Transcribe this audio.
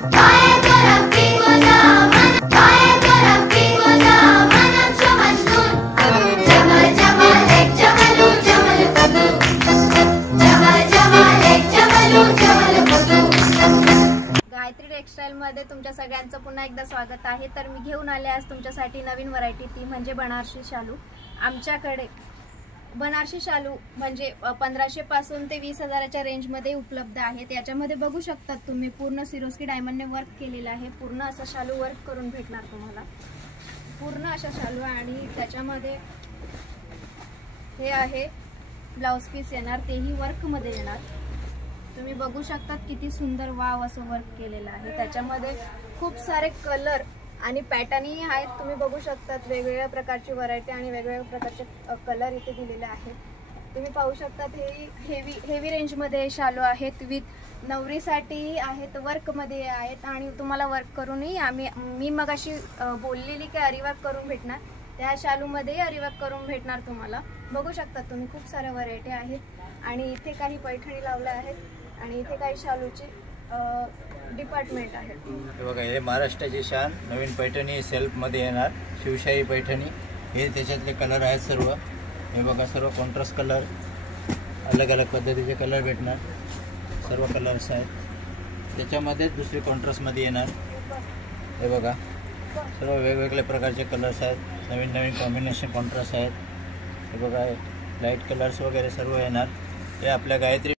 Gayatri textile मध्ये तुमच्या सगळ्यांचं पुन्हा एकदा स्वागत आहे। तर मी घेऊन आले आज तुमच्यासाठी नवीन व्हरायटी, ती म्हणजे बनारसी शालू। आमच्याकडे बनारसी शालू म्हणजे 1500 पासून ते 20,000च्या रेंज मध्ये उपलब्ध आहेत। याच्यामध्ये बघू शकता तुम्ही पूर्ण सिरोस्की डायमंडने वर्क केलेला आहे। पूर्ण असा शालू वर्क करून भेटणार तुम्हाला, पूर्ण अशा शालू। आणि त्याच्यामध्ये हे आहे ब्लाउज पीस येणार, तेही वर्क मध्ये येणार। तुम्ही बघू शकता किती सुंदर वाव असं वर्क केलेलं आहे। त्याच्यामध्ये खूप सारे कलर आणि पॅटर्नही आहेत। तुम्ही बघू शकता वेगवेगळ्या प्रकारची व्हरायटी आणि वेगवेगळ्या प्रकारचे कलर इथे दिलेले आहेत। तुम्ही पाहू शकता हे हेवी रेंज मध्ये शालू आहेत, विथ नवरीसाठी आहेत, वर्क मध्ये आहेत। आणि तुम्हाला वर्क करूनही मी मगाशी बोललेली की अरिवर्क करून भेटणार, त्या शालू मध्ये अरिवर्क करून भेटणार तुम्हाला। बघू शकता तुम्ही खूप साऱ्या व्हरायटी आहेत। आणि इथे काही पैठणी लावल्या आहेत आणि इथे काही शालूची डिपार्टमेंट आहे। बघा, हे महाराष्ट्राची शान नवीन पैठणी सेल्फ मध्ये येणार, शिवशाही पैठणी। हे त्याच्यातले कलर आहेत सर्व। हे बघा, सर्व कॉन्ट्रास्ट कलर, अलग अलग पद्धतीचे कलर भेटणार, सर्व कलर्स आहेत। त्याच्यामध्ये दुसरी कॉन्ट्रास्ट मध्ये येणार। हे बघा, सर्व वेगवेगळ्या प्रकारचे कलर्स आहेत, नवीन नवीन कॉम्बिनेशन कॉन्ट्रास्ट आहेत। हे बघा, लाईट कलर्स वगैरे सर्व येणार। हे आपल्या गायत्री